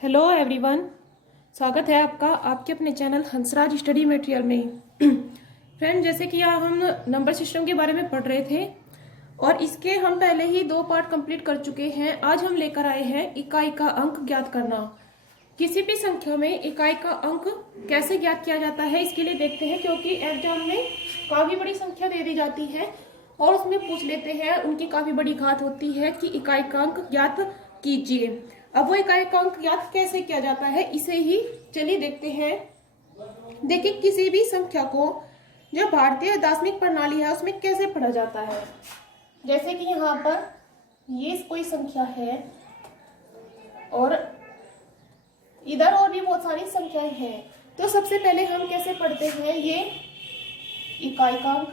Hello everyone. स्वागत है आपका आपके अपने चैनल हंसराज स्टडी मटेरियल में। फ्रेंड, जैसे कि यहाँ हम नंबर सिस्टम के बारे में पढ़ रहे थे और इसके हम पहले ही 2 पार्ट कंप्लीट कर चुके हैं। आज हम लेकर आए हैं इकाई का अंक ज्ञात करना। किसी भी संख्या में इकाई का अंक कैसे ज्ञात किया जाता है इसके लिए देखते हैं, क्योंकि एग्जाम में काफी बड़ी संख्या दे दी जाती है और उसमें पूछ लेते हैं, उनकी काफी बड़ी घात होती है कि इकाई का अंक ज्ञात कीजिए। अब वो इकाई का अंक ज्ञात कैसे किया जाता है इसे ही चलिए देखते हैं। देखिए, किसी भी संख्या को जो भारतीय दार्शनिक प्रणाली है उसमें कैसे पढ़ा जाता है। जैसे कि यहाँ पर ये कोई संख्या है और इधर और भी बहुत सारी संख्याएं हैं, तो सबसे पहले हम कैसे पढ़ते हैं, ये इकाई का अंक,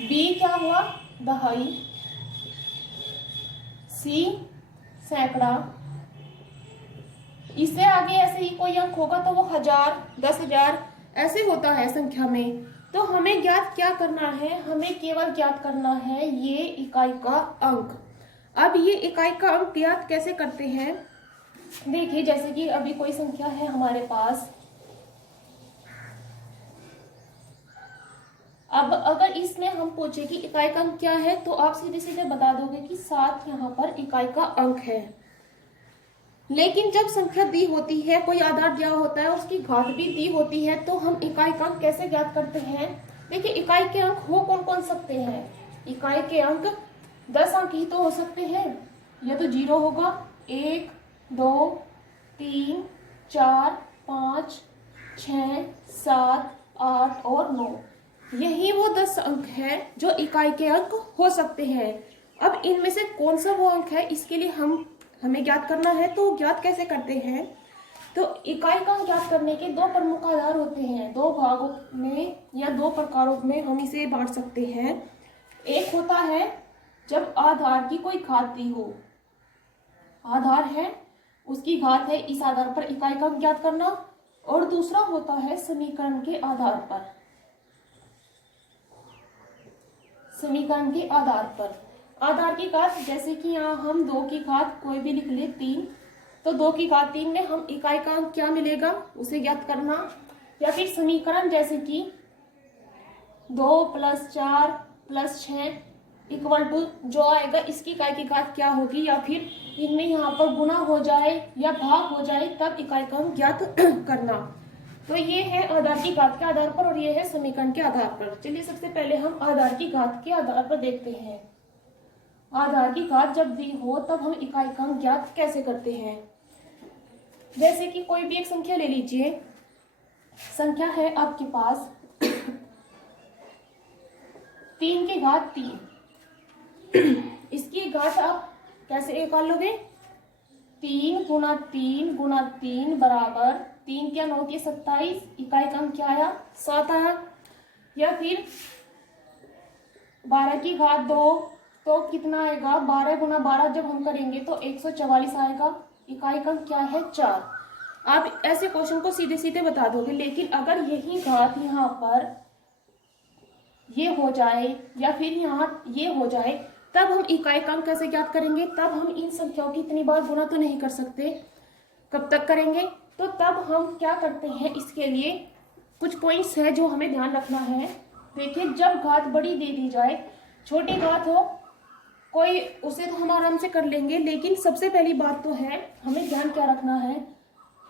बी क्या हुआ, दहाई, सी सैकड़ा, इससे आगे ऐसे ही कोई अंक होगा तो वो 1000, 10,000 ऐसे होता है संख्या में। तो हमें ज्ञात क्या करना है, हमें केवल ज्ञात करना है ये इकाई का अंक। अब ये इकाई का अंक ज्ञात कैसे करते हैं, देखिए जैसे कि अभी कोई संख्या है हमारे पास। अब अगर इसमें हम पूछे कि इकाई का अंक क्या है तो आप सीधे सीधे बता दोगे कि 7 यहाँ पर इकाई का अंक है। लेकिन जब संख्या दी होती है, कोई आधार दिया होता है, उसकी घात भी दी होती है, तो हम इकाई का अंक कैसे ज्ञात करते हैं। देखिए, इकाई के अंक हो कौन कौन सकते हैं। इकाई के अंक 10 अंक ही तो हो सकते हैं। या तो 0 होगा, 1 2 3 4 5 6 7 8 और 9, यही वो 10 अंक है जो इकाई के अंक हो सकते हैं। अब इनमें से कौन सा वो अंक है इसके लिए हमें ज्ञात करना है। तो ज्ञात कैसे करते हैं, तो इकाई का अंक ज्ञात करने के 2 प्रमुख आधार होते हैं। 2 भागों में या 2 प्रकारों में हम इसे बांट सकते हैं। एक होता है जब आधार की कोई घात दी हो, आधार है उसकी घात है, इस आधार पर इकाई का अंक ज्ञात करना। और दूसरा होता है समीकरण के आधार पर, समीकरण के आधार पर। आधार की घात, जैसे कि यहाँ हम 2 की घात कोई भी लिख ले 3, तो 2 की घात 3 में हम इकाई का अंक क्या मिलेगा उसे ज्ञात करना। या फिर समीकरण जैसे कि 2 + 4 + 6 = जो आएगा इसकी इकाई की घात क्या होगी, या फिर इनमें यहाँ पर गुणा हो जाए या भाग हो जाए तब इकाई का अंक ज्ञात करना। तो ये है आधार की घात के आधार पर और ये है समीकरण के आधार पर। चलिए सबसे पहले हम आधार की घात के आधार पर देखते हैं। आधार की घात जब दी हो तब हम इकाई का अंक ज्ञात कैसे करते हैं। जैसे कि कोई भी एक संख्या ले लीजिए, संख्या है आपके पास 3 की घात 3, इसकी घात आप कैसे निकालोगे, 3 × 3 × 3 बराबर 3 क्या 9 की 27, इकाई का अंक क्या आया 7 आया। या फिर 12 की घात 2, तो कितना आएगा, 12 × 12 जब हम करेंगे तो 144 आएगा, इकाई का अंक क्या है 4। आप ऐसे क्वेश्चन को सीधे सीधे बता दोगे। लेकिन अगर यही घात यहाँ पर ये हो जाए या फिर यहाँ ये हो जाए तब हम इकाई का अंक कैसे ज्ञात करेंगे। तब हम इन संख्याओं की इतनी बार गुणा तो नहीं कर सकते, कब तक करेंगे। तो तब हम क्या करते हैं, इसके लिए कुछ पॉइंट्स है जो हमें ध्यान रखना है। देखिए, जब घात बड़ी दे दी जाए, छोटी घात हो कोई उसे तो हम आराम से कर लेंगे, लेकिन सबसे पहली बात तो है हमें ध्यान क्या रखना है,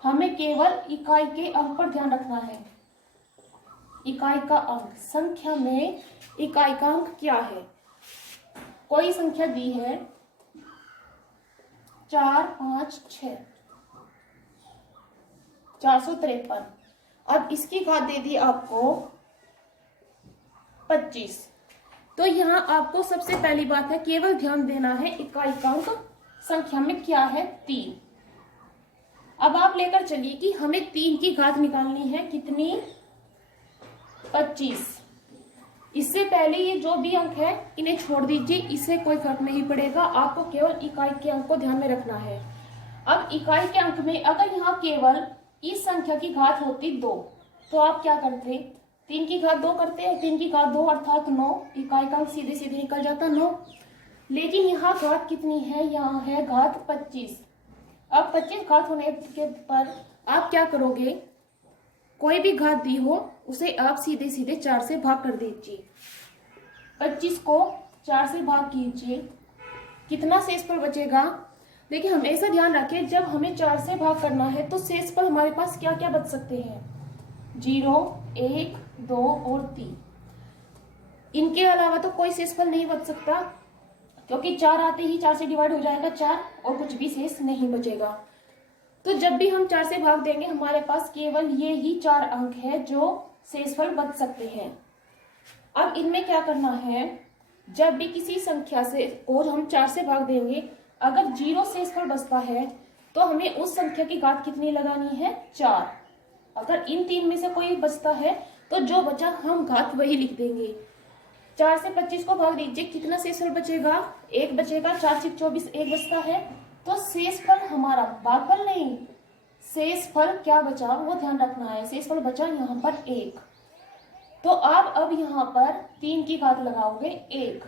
हमें केवल इकाई के अंक पर ध्यान रखना है। इकाई का अंक, संख्या में इकाई का अंक क्या है। कोई संख्या दी है 4 5 6 453, अब इसकी घात दे दी आपको 25। तो यहाँ आपको सबसे पहली बात है केवल ध्यान देना है इकाई का अंक संख्या में क्या है 3। अब आप लेकर चलिए कि हमें 3 की घात निकालनी है, कितनी 25। इससे पहले ये जो भी अंक है इन्हें छोड़ दीजिए, इससे कोई फर्क नहीं पड़ेगा, आपको केवल इकाई के अंक को ध्यान में रखना है। अब इकाई के अंक में अगर यहाँ केवल इस संख्या की घात होती 2 तो आप क्या करते, 3 की घात 2 करते हैं, 3 की घात 2 अर्थात 9, इकाई का अंक सीधे सीधे निकल जाता 9। लेकिन यहाँ घात कितनी है, यहाँ है घात 25। अब 25 घात होने के पर आप क्या करोगे, कोई भी घात दी हो उसे आप सीधे सीधे 4 से भाग कर दीजिए। 25 को 4 से भाग कीजिए, कितना शेषफल बचेगा। देखिए हमेशा ध्यान रखें, जब हमें 4 से भाग करना है तो शेषफल हमारे पास क्या क्या बच सकते हैं, 0, 1, 2 और 3। इनके अलावा तो कोई शेषफल नहीं बच सकता, क्योंकि 4 आते ही 4 से डिवाइड हो जाएगा 4 और कुछ भी शेष नहीं बचेगा। तो जब भी हम 4 से भाग देंगे हमारे पास केवल ये ही 4 अंक है जो शेषफल बच सकते हैं। अब इनमें क्या करना है, जब भी किसी संख्या से को हम 4 से भाग देंगे, अगर 0 शेषफल बचता है तो हमें उस संख्या की घात कितनी लगानी है, 4। अगर इन 3 में से कोई बचता है तो जो बचा हम घात वही लिख देंगे। 4 से 25 को भाग दीजिए, कितना शेषफल बचेगा, 1 बचेगा। 4 से 24 1 बचता है, तो शेषफल हमारा, भागफल नहीं, शेषफल क्या बचा वो ध्यान रखना है। शेषफल बचा यहाँ पर 1। तो आप अब यहाँ पर 3 की घात लगाओगे 1,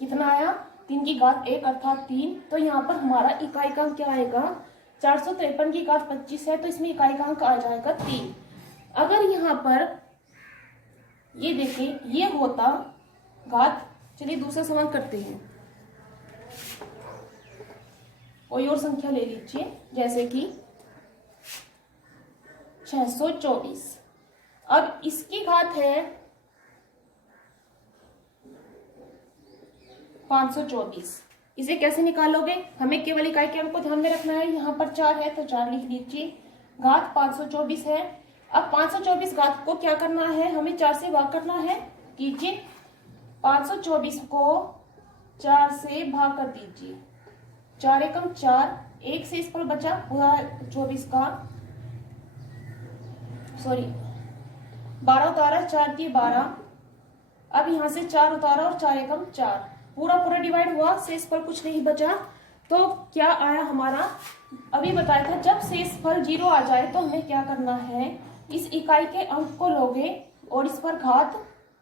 कितना आया, 3 की घात 1 अर्थात 3। तो यहाँ पर हमारा इकाई का अंक क्या आएगा, 453 की घात 25 है तो इसमें इकाई का अंक आ जाएगा 3। अगर यहाँ पर ये देखिए ये होता घात, चलिए दूसरा सवाल करते हैं। कोई और संख्या ले लीजिए, जैसे कि 624। अब इसकी घात है 524। इसे कैसे निकालोगे, हमें केवल इकाई के अंक को ध्यान में रखना है। यहाँ पर 4 है तो 4 लिख लीजिए, घात 524 है। अब 524 घात को क्या करना है, हमें 4 से भाग करना है। कीजिए, 524 को 4 से भाग कर दीजिए, 4 एकम 4, 1 शेषफल बचा पूरा 24 का, सॉरी 12 उतारा, 4 की 12। अब यहाँ से 4 उतारा और 4 एकम 4, पूरा पूरा डिवाइड हुआ, शेषफल कुछ नहीं बचा। तो क्या आया हमारा, अभी बताया था जब शेषफल 0 आ जाए तो हमें क्या करना है, इस इकाई के अंक को लोगे और इस पर घात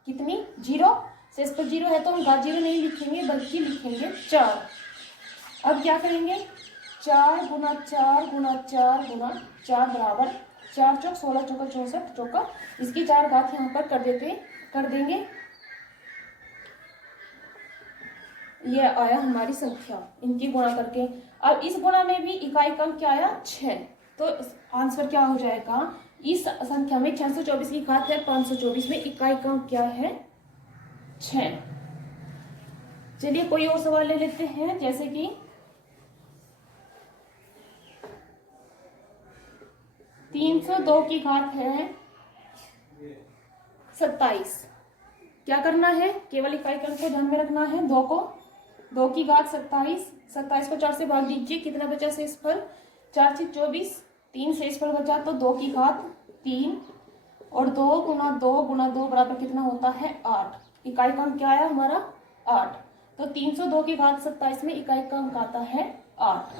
कितनी, 0। शेषफल 0 है तो हम घात 0 नहीं लिखेंगे बल्कि लिखेंगे 4। अब क्या करेंगे, 4 गुना 4 गुना 4 गुना 4 बराबर 4 चौक 16 चौका 64 चौका, इसकी 4 घात यहाँ पर कर देंगे। ये आया हमारी संख्या, इनकी गुणा करके। अब इस गुणा में भी इकाई का अंक क्या आया, 6। तो आंसर क्या हो जाएगा, इस संख्या में 624 की घात है 524 में इकाई का अंक क्या है, 6। चलिए कोई और सवाल ले लेते हैं, जैसे कि 302 की घात है 27। क्या करना है, केवल इकाई के अंक को ध्यान में रखना है। 2 की घात 27, 27 को 4 से भाग दीजिए, कितना बचा शेषफल, 4 से 24, 3 शेषफल बचा तो 2 की घात 3 और 2 गुना 2 बराबर कितना होता है, 8। इकाई का अंक क्या आया हमारा, 8। तो 302 की घात 27 में इकाई का अंक आता है 8।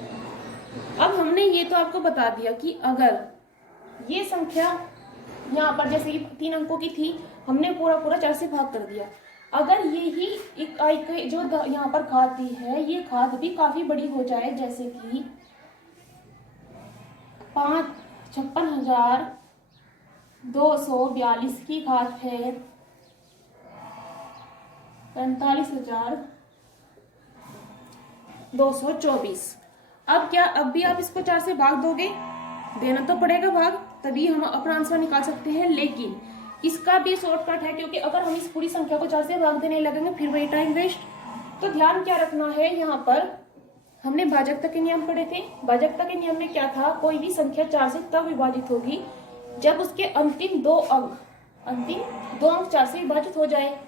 अब हमने ये तो आपको बता दिया कि अगर ये संख्या यहाँ पर जैसे कि 3 अंकों की थी, हमने पूरा 4 से भाग कर दिया। अगर ये ही इकाई के जो यहाँ पर घात दी है, ये घात भी काफी बड़ी हो जाए, जैसे कि 56,242 की घात है 45,224। अब क्या, अब भी आप इसको 4 से भाग दोगे, देना तो पड़ेगा भाग, तभी हम अपना आंसर निकाल सकते हैं। लेकिन इसका भी शॉर्टकट है, क्योंकि अगर हम इस पूरी संख्या को 4 से भाग देने लगेंगे फिर वही टाइम वेस्ट। तो ध्यान क्या रखना है, यहाँ पर हमने भाजकता के नियम पढ़े थे। भाजकता के नियम में क्या था, कोई भी संख्या 4 से तब विभाजित होगी जब उसके अंतिम 2 अंक 4 से विभाजित हो जाए।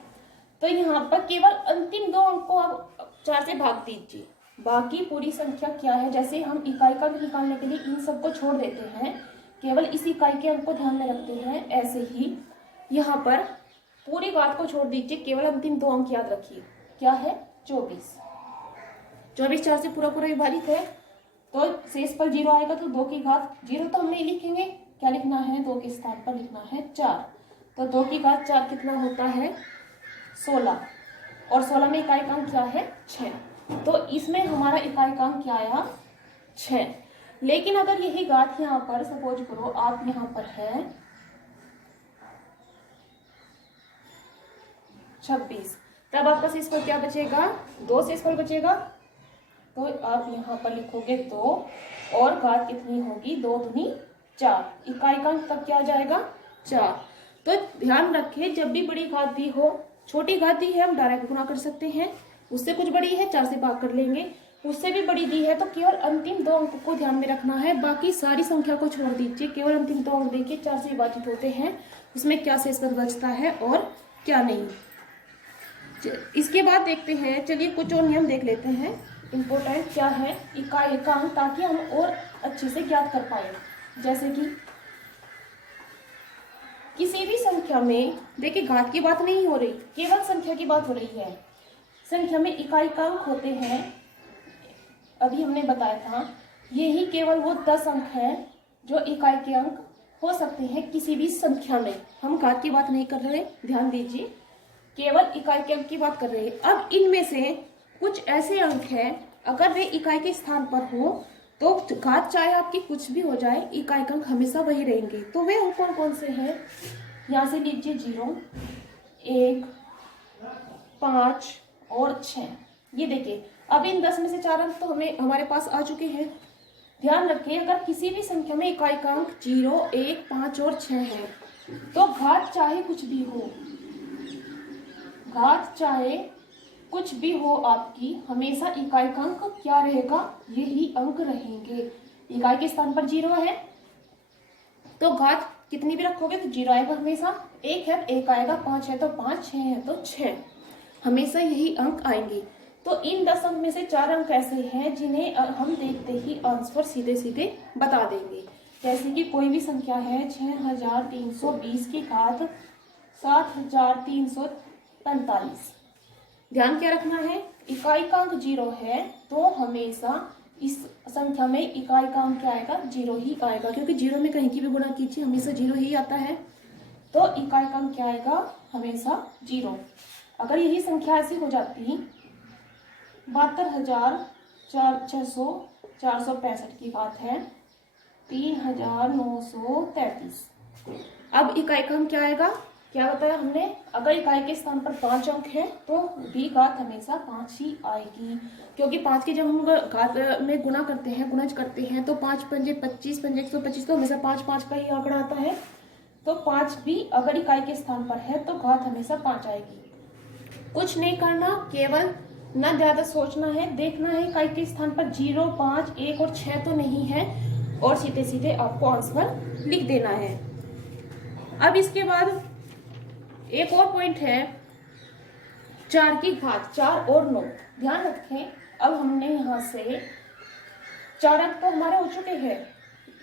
तो यहाँ पर केवल अंतिम 2 अंक को आप 4 से भाग दीजिए, बाकी पूरी संख्या क्या है, जैसे हम इकाई का अंक निकालने के लिए इन सबको छोड़ देते हैं, केवल इस इकाई के अंक को ध्यान में रखते हैं, ऐसे ही यहाँ पर पूरी बात को छोड़ दीजिए, केवल अंतिम 2 अंक याद रखिए, क्या है, 24। 24 4 से पूरा विभाजित है, तो शेषफल 0 आएगा, तो 2 की घात 0 तो हम नहीं लिखेंगे, क्या लिखना है, 2 के स्थान पर लिखना है 4। तो 2 की घात 4 कितना होता है, 16, और 16 में इकाई का अंक क्या है, 6। तो इसमें हमारा इकाई का अंक क्या आया, 6। लेकिन अगर यही घात यहाँ पर सपोज करो आप यहाँ पर है 26, तब आपका शेषफल क्या बचेगा, 2 शेषफल बचेगा। तो आप यहाँ पर लिखोगे 2 और घात कितनी होगी, 2 दूनी 4, इकाई का अंक तब क्या आ जाएगा 4। तो ध्यान रखें जब भी बड़ी घात दी हो, छोटी घात दी है हम डायरेक्ट गुणा कर सकते हैं, उससे कुछ बड़ी है 4 से भाग कर लेंगे, उससे भी बड़ी दी है तो केवल अंतिम 2 अंक को ध्यान में रखना है, बाकी सारी संख्या को छोड़ दीजिए। केवल अंतिम 2 अंक देखिए 4 से विभाजित होते हैं, उसमें क्या शेषफल बचता है और क्या नहीं। इसके बाद देखते हैं, चलिए कुछ और नियम देख लेते हैं इम्पोर्टेंट क्या है इकाई का अंक, ताकि हम और अच्छे से ज्ञात कर पाए। जैसे कि किसी भी संख्या में, देखिए घात की बात नहीं हो रही, केवल संख्या की बात हो रही है। संख्या में इकाई का अंक होते हैं, अभी हमने बताया था, यही केवल वो 10 अंक है जो इकाई के अंक हो सकते हैं किसी भी संख्या में। हम घात की बात नहीं कर रहे, ध्यान दीजिए, केवल इकाई के अंक की बात कर रहे हैं। अब इनमें से कुछ ऐसे अंक हैं, अगर वे इकाई के स्थान पर हो तो घात चाहे आपकी कुछ भी हो जाए, इकाई का अंक हमेशा वही रहेंगे। तो वे अंक कौन कौन से हैं, यहाँ से लीजिए 0, 1, 5 और 6। ये देखिए अब इन 10 में से 4 अंक तो हमारे पास आ चुके हैं। ध्यान रखें अगर किसी भी संख्या में इकाई का अंक 0, 1, 5 और 6 है तो घात चाहे कुछ भी हो, घात चाहे कुछ भी हो आपकी, हमेशा इकाई का अंक क्या रहेगा, यही अंक रहेंगे। इकाई के स्थान पर 0 है तो घात कितनी भी रखोगे तो 0 आएगा हमेशा, 1 है 1 आएगा, 5 है तो 5, 6 है तो 6, हमेशा यही अंक आएंगे। तो इन 10 अंक में से 4 अंक ऐसे हैं जिन्हें हम देखते ही आंसर सीधे सीधे बता देंगे। जैसे कि कोई भी संख्या है 6320 की घात 7345। ध्यान क्या रखना है, इकाई का अंक 0 है तो हमेशा इस संख्या में इकाई का अंक क्या आएगा, 0 ही आएगा, क्योंकि 0 में कहीं की भी गुणा कीजिए हमेशा 0 ही आता है। तो इकाई का अंक क्या आएगा, हमेशा 0। अगर यही संख्या ऐसी हो जाती 72,665 की बात है 3,933, अब इकाई का अंक क्या आएगा, क्या बताया हमने, अगर इकाई के स्थान पर 5 अंक है तो भी घात हमेशा 5 ही आएगी, क्योंकि 5 के जब हम घात में गुणा करते हैं, गुणज करते हैं तो 5 पंजे 25, पंजे 125, तो हमेशा 5 5 का ही आंकड़ा आता है। तो 5 भी अगर इकाई के स्थान पर है तो घात हमेशा 5 आएगी। कुछ नहीं करना, केवल न ज्यादा सोचना है, देखना है इकाई के स्थान पर 0, 5, 1 और 6 तो नहीं है, और सीधे सीधे आपको आंसर लिख देना है। अब इसके बाद एक और पॉइंट है 4 की घात, 4 और 9। ध्यान रखें अब हमने यहाँ से 4 अंक तो हमारे हो चुके हैं,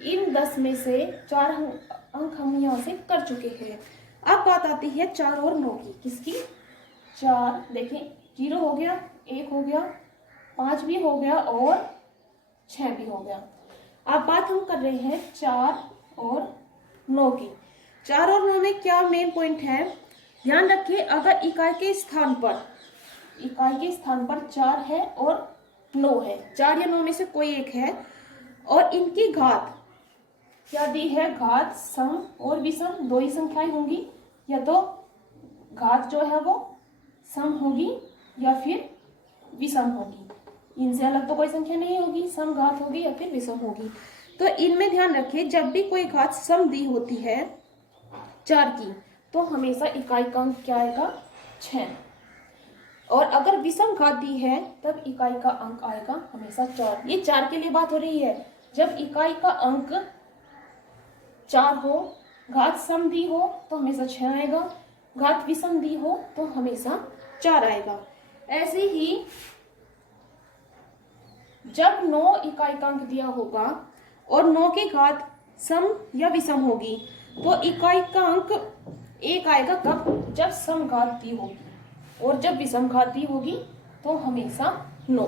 इन 10 में से 4 अंक हम यहाँ से कर चुके हैं। अब बात आती है 4 और 9 की, किसकी, 4 देखें 0 हो गया, 1 हो गया, 5 भी हो गया और 6 भी हो गया। अब बात हम कर रहे हैं 4 और 9 की। 4 और 9 में क्या मेन पॉइंट है, ध्यान रखिए अगर इकाई के स्थान पर 4 है और 9 है, 4 या 9 में से कोई एक है, और इनकी घात क्या दी है, घात सम और विषम 2 ही संख्याएं होंगी, या तो घात जो है वो सम होगी या फिर विषम होगी, इनसे अलग तो कोई संख्या नहीं होगी, सम घात होगी या फिर विषम होगी। तो इनमें ध्यान रखिए जब भी कोई घात सम दी होती है 4 की तो हमेशा इकाई का अंक क्या आएगा, 6, और अगर विषम घात दी है तब इकाई का अंक आएगा हमेशा 4। ये 4 के लिए बात हो रही है, जब इकाई का अंक 4 हो, घात सम दी हो तो हमेशा 6 आएगा, घात विषम दी हो तो हमेशा 4 आएगा। ऐसे ही जब 9 इकाई का अंक दिया होगा और 9 की घात सम या विषम होगी तो इकाई का अंक 1 आएगा, कब, जब सम घात दी होगी, और जब विषम घात दी होगी तो हमेशा 9।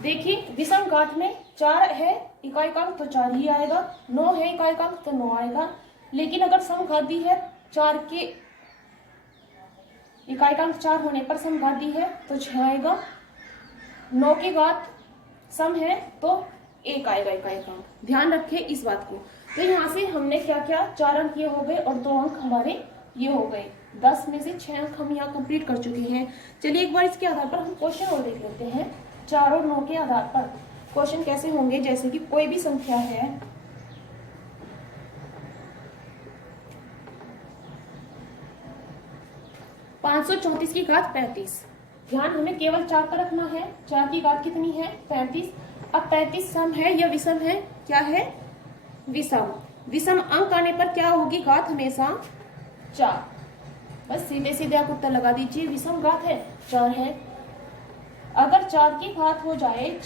देखिए विषम घात में 4 है इकाई का अंक तो 4 ही आएगा, 9 है इकाई का अंक तो 9 आएगा, लेकिन अगर सम घात दी है 4 के इकाई का अंक 4 होने पर सम घात दी है तो 6 आएगा, 9 की घात सम है तो एक आएगा इकाई का अंक। ध्यान रखें इस बात को। तो यहाँ से हमने क्या क्या, 4 अंक ये हो गए और 2 अंक हमारे ये हो गए। 10 में से 6 अंक हम यहाँ कंप्लीट कर चुके हैं। चलिए एक बार इसके आधार पर हम क्वेश्चन और देख लेते हैं। 4 और 9 के आधार पर क्वेश्चन कैसे होंगे। जैसे कि कोई भी संख्या है, पाँच सौ 34 की घात 35। ध्यान हमें केवल 4 का रखना है। 4 की घात कितनी है, 35। अब 35 सम है या विषम है, क्या है, विषम। विषम अंक आने पर क्या होगी, घात हमेशा 4। बस सीधे सीधे आप उत्तर लगा दीजिए, विषम घात है 4 है। अगर 4 की घात हो जाए,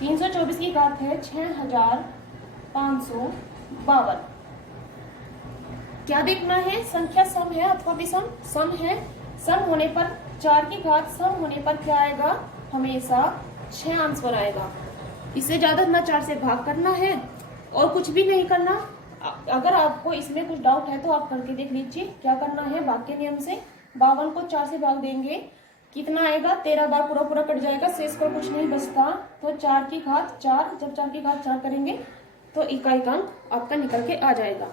324 की घात है 6552। क्या देखना है, संख्या सम है अथवा विषम। सम है, सम होने पर 4 की घात सम होने पर क्या आएगा, हमेशा 6 आंसर आएगा। इससे ज्यादा ना 4 से भाग करना है और कुछ भी नहीं करना। अगर आपको इसमें कुछ डाउट है तो आप करके देख लीजिए। क्या करना है, भाग के नियम से 52 को 4 से भाग देंगे, कितना आएगा, 13 बार पूरा पूरा कट जाएगा, शेष को कुछ नहीं बचता। तो 4 की घात 4, जब 4 की घात 4 करेंगे तो इकाई का अंक आपका निकल के आ जाएगा।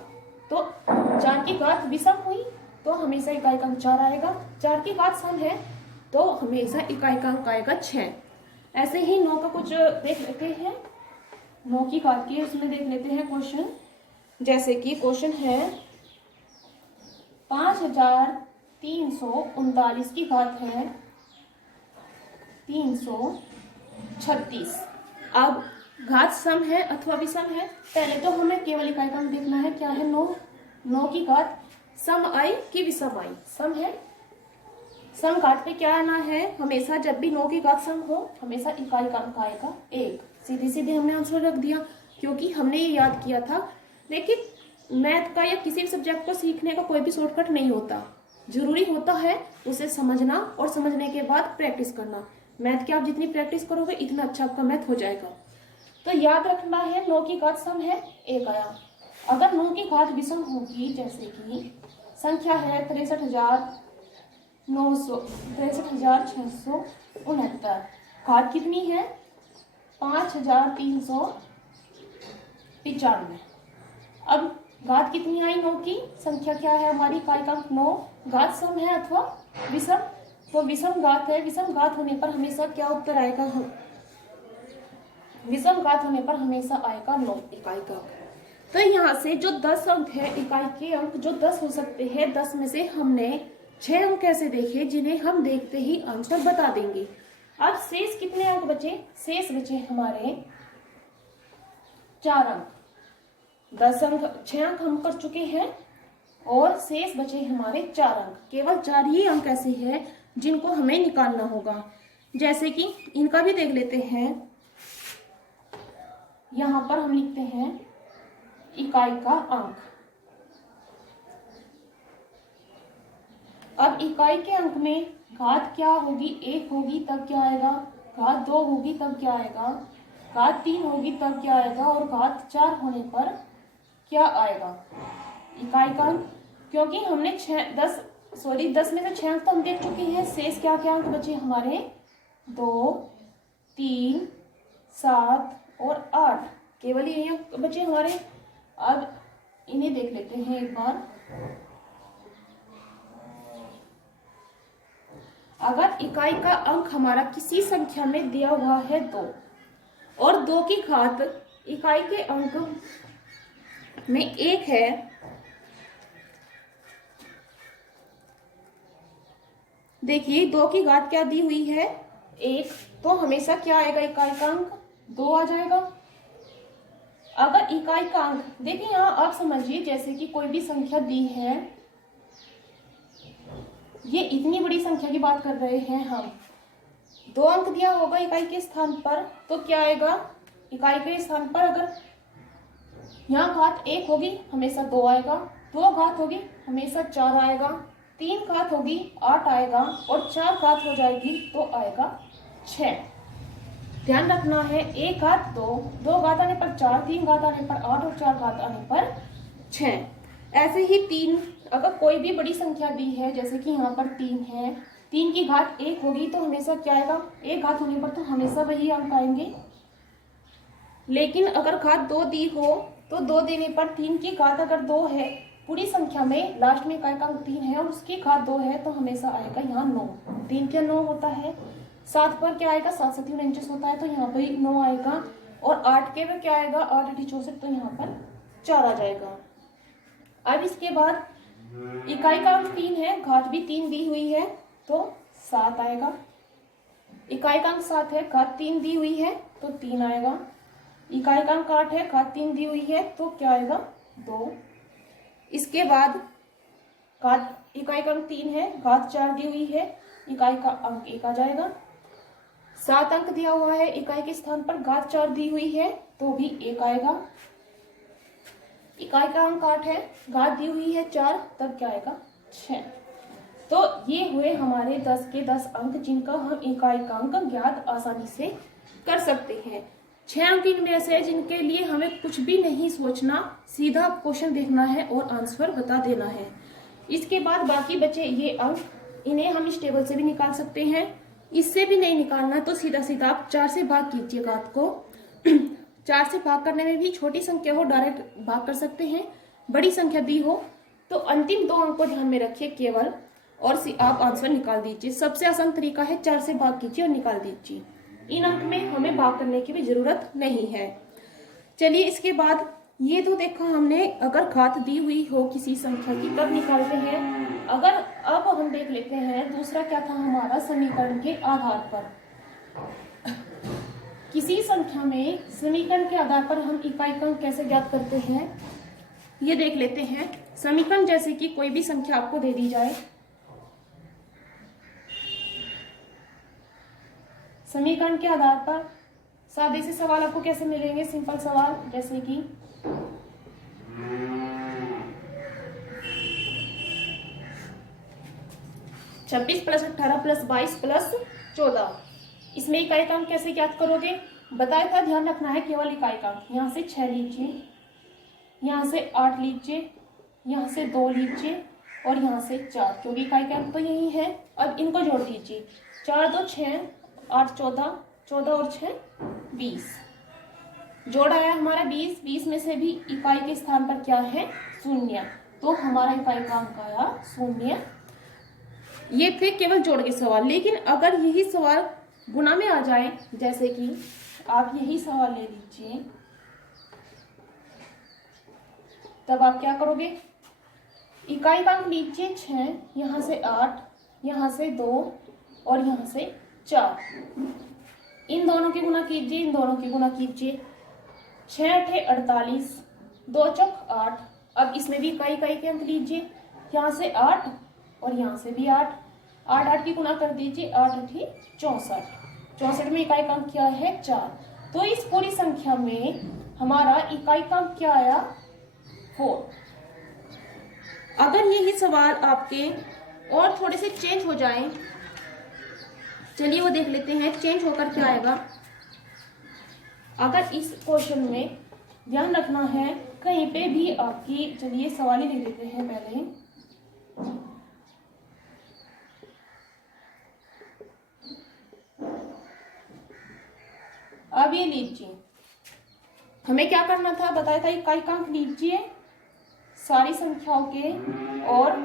तो 4 की घात विषम हुई तो हमेशा इकाई का अंक 4 आएगा। 4 की घात सम है तो हमेशा इकाई का अंक आएगा 6। ऐसे ही 9 का कुछ देख लेते हैं। 9 की घात की उसमें देख लेते हैं क्वेश्चन। जैसे कि क्वेश्चन है 5339 की घात है 336। अब घात सम है अथवा विषम है। पहले तो हमें केवल इकाई का अंक देखना है, क्या है, 9। 9 की घात सम आई कि विषम आई, सम है। सम घात पे क्या आना है, हमेशा जब भी 9 की घात सम हो हमेशा इकाई का अंक आएगा 1। सीधे सीधे हमने आंसर रख दिया क्योंकि हमने ये याद किया था। लेकिन मैथ का या किसी भी सब्जेक्ट को सीखने का कोई भी शॉर्टकट नहीं होता। जरूरी होता है उसे समझना और समझने के बाद प्रैक्टिस करना। मैथ की आप जितनी प्रैक्टिस करोगे इतना अच्छा आपका मैथ हो जाएगा। तो याद रखना है 9 की घात सम है 1 आया। अगर 9 की घात विषम होगी, जैसे कि संख्या है 63,669, घात कितनी है 5395। अब घात कितनी आई 9 की, संख्या क्या है हमारी, इकाई का 9। घात सम है अथवा विषम, तो विषम घात है। विषम घात होने पर हमेशा क्या उत्तर आएगा, विषम घात होने पर हमेशा आएगा 9 इकाई का। तो यहाँ से जो 10 अंक है, इकाई के अंक जो 10 हो सकते हैं, 10 में से हमने 6 अंक कैसे देखे जिन्हें हम देखते ही आंसर बता देंगे। अब शेष कितने अंक बचे, शेष बचे हमारे 4 अंक। 10 अंक 6 अंक हम कर चुके हैं और शेष बचे हमारे 4 अंक। केवल 4 ही अंक ऐसे हैं जिनको हमें निकालना होगा। जैसे कि इनका भी देख लेते हैं। यहाँ पर हम लिखते हैं इकाई का अंक। अब इकाई के अंक में घात क्या होगी, 1 होगी तब क्या आएगा, घात 2 होगी तब क्या आएगा, घात 3 होगी तब क्या आएगा और घात 4 होने पर क्या आएगा, इकाई का अंक। क्योंकि हमने 10 में से 6 अंक तो हम देख चुके हैं। शेष क्या क्या अंक बचे हमारे, 2, 3, 7 और 8, केवल यही अंक बचे हमारे। अब इन्हें देख लेते हैं एक बार। अगर इकाई का अंक हमारा किसी संख्या में दिया हुआ है 2 और 2 की घात इकाई के अंक में 1 है, देखिए 2 की घात क्या दी हुई है 1, तो हमेशा क्या आएगा, इकाई का अंक 2 आ जाएगा। अगर इकाई का अंक, देखिए यहाँ आप समझिए, जैसे कि कोई भी संख्या दी है, ये इतनी बड़ी संख्या की बात कर रहे हैं हम, 2 अंक दिया होगा इकाई के स्थान पर, तो क्या आएगा, इकाई के स्थान पर अगर यहाँ घात 1 होगी हमेशा 2 आएगा, 2 घात होगी हमेशा 4 आएगा, 3 घात होगी 8 आएगा और 4 घात हो जाएगी तो आएगा 6। ध्यान रखना है, 1 घात 2, 2 घात आने पर 4, 3 घात आने पर 8 और 4 घात आने पर 6। ऐसे ही 3, अगर कोई भी बड़ी संख्या दी है, जैसे कि यहाँ पर 3 है, 3 की घात 1 होगी तो हमेशा क्या आएगा, 1 घात होने पर तो हमेशा वही अंक आएंगे। लेकिन अगर घात 2 दी हो तो 2 देने पर 3 की घात अगर 2 है, पूरी संख्या में लास्ट में इकाई का अंक 3 है और उसकी घात 2 है तो हमेशा आएगा यहाँ 9। 3 क्या 9 होता है। 7 पर क्या आएगा, 7 7 49 होता है तो यहाँ पर 9 आएगा। और 8 के में क्या आएगा, 8 8 64 तो यहाँ पर 4 आ जाएगा। अब इसके बाद इकाई का अंक 3 है, घात भी 3 दी हुई है तो 7 आएगा। इकाई का अंक 7 है, घात 3 दी हुई है तो 3 आएगा। इकाई का अंक 8 है, घात 3 दी हुई है तो क्या आएगा, 2। इसके बाद घात इकाई का अंक 3 है, घात 4 दी हुई है, इकाई का अंक 1 आ जाएगा। 7 अंक दिया हुआ है, इकाई के स्थान पर घात 4 दी हुई है तो भी 1 आएगा। इकाई का अंक 8 है, घात दी हुई है 4 तब क्या आएगा, 6। तो ये हुए हमारे 10 के 10 अंक जिनका हम इकाई का अंक ज्ञात आसानी से कर सकते हैं। 6 अंक इनमें से जिनके लिए हमें कुछ भी नहीं सोचना, सीधा क्वेश्चन देखना है और आंसर बता देना है। इसके बाद बाकी बचे ये अंक, इन्हें हम इस टेबल से भी निकाल सकते हैं। इससे भी नहीं निकालना तो सीधा सीधा आप 4 से भाग कीजिए घात को। 4 से भाग करने में भी छोटी संख्या हो डायरेक्ट भाग कर सकते हैं, बड़ी संख्या दी हो तो अंतिम 2 अंक को ध्यान में रखिए केवल, और आप आंसर निकाल दीजिए। सबसे आसान तरीका है 4 से भाग कीजिए और निकाल दीजिए। इन अंक में हमें भाग करने की भी जरूरत नहीं है। चलिए इसके बाद ये तो देखा हमने, अगर घात दी हुई हो किसी संख्या की तब निकालते हैं। अगर अब हम देख लेते हैं दूसरा क्या था हमारा, समीकरण के आधार पर। किसी संख्या में समीकरण के आधार पर हम इकाई का अंक कैसे ज्ञात करते हैं ये देख लेते हैं। समीकरण जैसे कि कोई भी संख्या आपको दे दी जाए, समीकरण के आधार पर सादे से सवाल आपको कैसे मिलेंगे, सिंपल सवाल जैसे कि 26 + 18 + 22 + 14। इसमें इकाई का अंक कैसे ज्ञात करोगे, बताया था, ध्यान रखना है केवल इकाई का अंक। यहाँ से 6 लीजिए, यहाँ से 8 लीजिए, यहाँ से 2 लीजिए और यहाँ से 4, क्योंकि इकाई का अंक तो यही है। अब इनको जोड़ दीजिए, 4 2 6 8 14, 14 और 6 20। जोड़ आया हमारा 20। 20 में से भी इकाई के स्थान पर क्या है, 0, तो हमारा इकाई का अंक आया 0। ये थे केवल जोड़ के सवाल। लेकिन अगर यही सवाल गुणा में आ जाए, जैसे कि आप यही सवाल ले लीजिए, तब आप क्या करोगे, इकाई का अंक लीजिए 6, यहाँ से 8, यहाँ से 2 और यहाँ से 4। इन दोनों की गुणा कीजिए, इन दोनों की गुणा कीजिए। 6 8 48, 2 चौक 8। अब इसमें भी इकाई के अंक लीजिए, यहाँ से 8 और यहाँ से भी 8। 8 8 की गुणा कर दीजिए, 8 8 64। 64 में इकाई का अंक क्या है, 4। तो इस पूरी संख्या में हमारा इकाई का अंक क्या आया, 4। अगर यही सवाल आपके और थोड़े से चेंज हो जाएं, चलिए वो देख लेते हैं चेंज होकर क्या आएगा। अगर इस क्वेश्चन में ध्यान रखना है कहीं पे भी आपकी, चलिए सवाल ही लिख देते हैं पहले। अब ये लीजिए, हमें क्या करना था, बताया था इकाई का अंक लीजिए सारी संख्याओं के और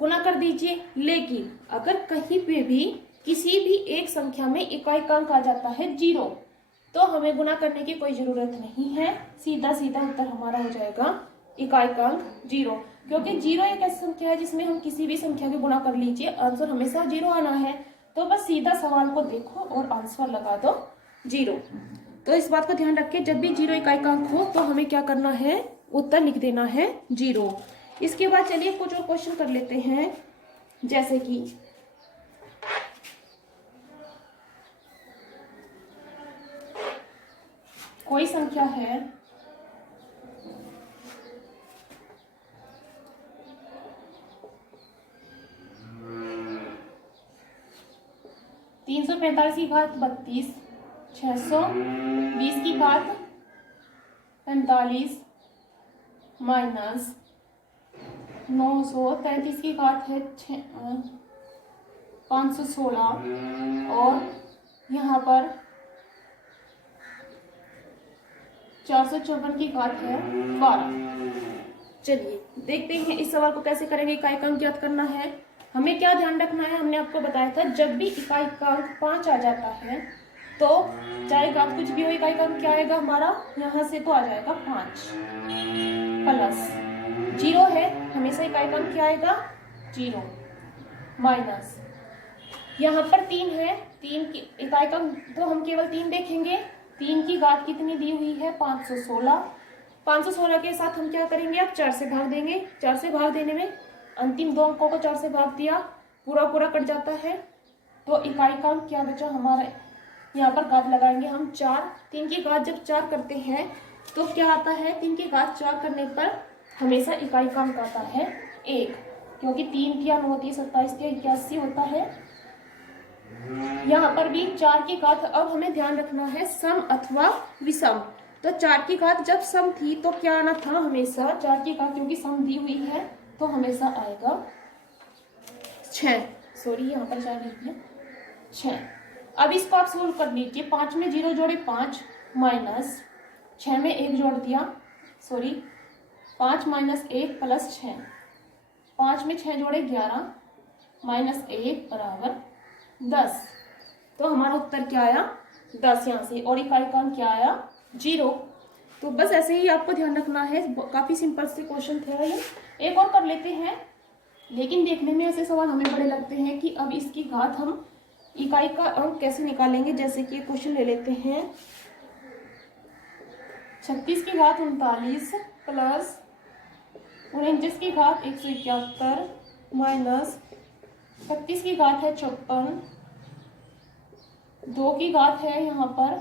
गुणा कर दीजिए। लेकिन अगर कहीं पे भी किसी भी एक संख्या में इकाई का अंक आ जाता है 0, तो हमें गुणा करने की कोई जरूरत नहीं है, सीधा सीधा उत्तर हमारा हो जाएगा इकाई का अंक 0। क्योंकि 0 एक ऐसी संख्या है जिसमें हम किसी भी संख्या को गुणा कर लीजिए, आंसर हमेशा 0 आना है। तो बस सीधा सवाल को देखो और आंसर लगा दो 0। तो इस बात को ध्यान रखिए, जब भी 0 इकाई का अंक हो तो हमें क्या करना है, उत्तर लिख देना है 0। इसके बाद चलिए कुछ और क्वेश्चन कर लेते हैं, जैसे कि कोई संख्या है 345 की घात 32, 620 की घात 45 माइनस 933 की घात है 516 और यहाँ पर 454 की घात है 12। चलिए देखते हैं इस सवाल को कैसे करेंगे। इकाई का अंक ज्ञात करना है। हमें क्या ध्यान रखना है, हमने आपको बताया था जब भी इकाई का अंक 5 आ जाता है तो चाहे घात कुछ भी हो, इकाई का अंक क्या आएगा हमारा, यहाँ से तो आ जाएगा 5 प्लस 0 है, हमेशा इकाई का अंक क्या आएगा 0 माइनस यहाँ पर 3 है, 3 की इकाई का तो हम केवल 3 देखेंगे। 3 की घात कितनी दी हुई है 516। 516 के साथ हम क्या करेंगे, अब 4 से भाग देंगे। 4 से भाग देने में अंतिम 2 अंकों को 4 से भाग दिया, पूरा पूरा कट जाता है तो इकाई का अंक क्या बचा हमारा, यहाँ पर घात लगाएंगे हम 4। 3 की घात जब 4 करते हैं तो क्या आता है, 3 की घात 4 करने पर हमेशा इकाई का अंक आता है 1, क्योंकि 3 क्या 9 होती है 27 क्या 81 होता है। यहाँ पर भी 4 की घात, अब हमें ध्यान रखना है सम अथवा विषम। तो 4 की घात जब सम थी तो क्या आना था हमेशा, 4 की घात क्योंकि सम दी हुई है तो हमेशा आएगा 6, सॉरी यहाँ पर 4 लिख दिया 6। अब इसको आप सोल्व कर लीजिए। 5 में 0 जोड़े 5 माइनस 6 में 1 जोड़ दिया, सॉरी 5 माइनस 1 प्लस 6, 5 में 6 जोड़े 11 माइनस 1 बराबर 10। तो हमारा उत्तर क्या आया 10 यहाँ से, और इकाई का अंक क्या आया 0। तो बस ऐसे ही आपको ध्यान रखना है, काफी सिंपल से क्वेश्चन थे ये। एक और कर लेते हैं, लेकिन देखने में ऐसे सवाल हमें बड़े लगते हैं कि अब इसकी घात हम इकाई का अंक कैसे निकालेंगे। जैसे कि क्वेश्चन ले लेते हैं 36 की घात 39 प्लस 49 की घात 171 माइनस 36 की घात है 56, 2 की घात है यहाँ पर,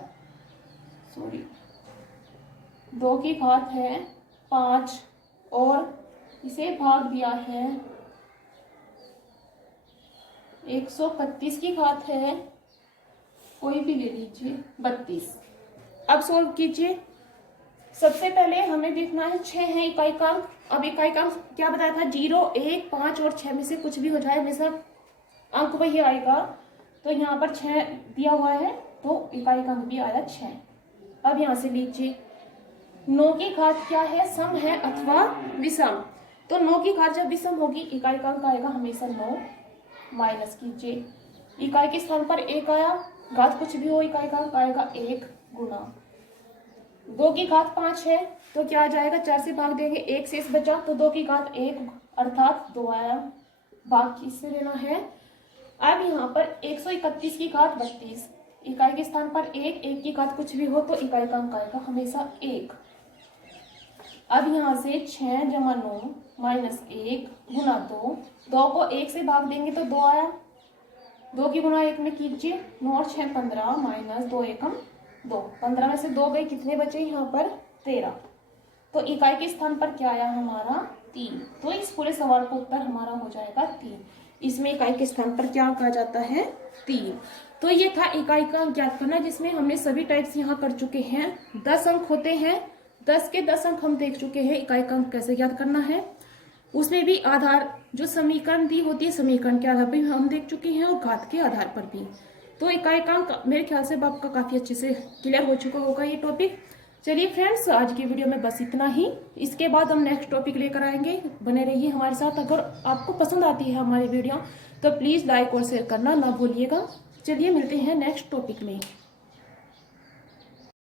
सॉरी 2 की घात है 5 और इसे भाग दिया है 131 की घात है, कोई भी ले लीजिए 32। अब सोल्व कीजिए। सबसे पहले हमें देखना है 6 है इकाई का अंक। अब इकाई का अंक क्या बताया था 0, 1, 5 और 6 में से कुछ भी हो जाए हमेशा अंक वही आएगा। तो यहाँ पर 6 दिया हुआ है तो इकाई का अंक भी आया 6। अब यहाँ से लीजिए 9 की घात क्या है, सम है अथवा विषम। तो 9 की घात जब विषम होगी इकाई का अंक आएगा हमेशा 9 माइनस कीजिए, इकाई के स्थान पर 1 आया, घात कुछ भी हो इकाई का अंक आएगा 1 गुना 2 की घात 5 है तो क्या आ जाएगा, 4 से भाग देंगे 1 शेष बचा तो 2 की घात 1 अर्थात 2 आया, भाग किससे लेना है। अब यहाँ पर 131 की घात 32, इकाई के स्थान पर 1 की घात कुछ भी हो तो इकाई का अंक आएगा हमेशा 1। अब यहाँ से 6 जमा 9 माइनस 1 गुना 2, 2 को 1 से भाग देंगे तो 2 आया, 2 की गुना 1 में कीजिए, 9 और 6 15 माइनस 2 एकम 2, 15 में से 2 गए, कितने बचे यहाँ पर 13। तो इकाई के स्थान पर क्या आया हमारा 3। तो इस पूरे सवाल का उत्तर हमारा हो जाएगा 3। इसमें इकाई के स्थान पर क्या कहा जाता है 3। तो ये था इकाई का अंक ज्ञात करना, जिसमें हमने सभी टाइप्स यहाँ कर चुके हैं। 10 अंक होते हैं, 10 के 10 अंक हम देख चुके हैं। इकाई का अंक कैसे ज्ञात करना है, उसमें भी आधार जो समीकरण दी होती है समीकरण के आधार पर हम देख चुके हैं और घात के आधार पर भी। तो इकाई का अंक मेरे ख्याल से आपका काफी अच्छे से क्लियर हो चुका होगा ये टॉपिक। चलिए फ्रेंड्स, आज की वीडियो में बस इतना ही। इसके बाद हम नेक्स्ट टॉपिक लेकर आएंगे, बने रहिए हमारे साथ। अगर आपको पसंद आती है हमारी वीडियो तो प्लीज लाइक और शेयर करना ना भूलिएगा। चलिए मिलते हैं नेक्स्ट टॉपिक में।